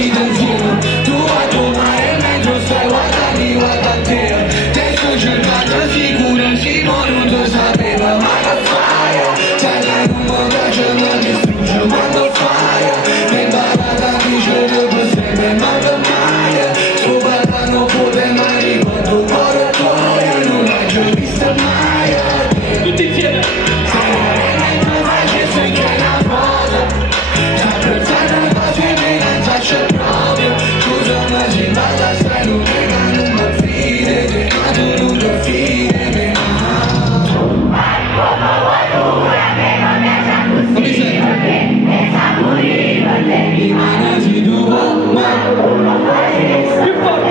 vita insieme. Tu a tuo mare mentre stai guarda te. Te sto cercando sicuro, sicuro non lo sapeva. Ma che fai? Sai che non mi piace, non distrugge, ma che fai? Mi imparata a dicere per sempre, ma che mai? Sto parlando pure mai, quando un cuore tuo non l'hai già visto mai. Tutti insieme. Sei che una foto, sta pensando a cose che non faccio proprio. Scusa ma se balla stai non mi fide, ma tu non ti fidi me. Non mi senti? Rimane si tu, ma più forte.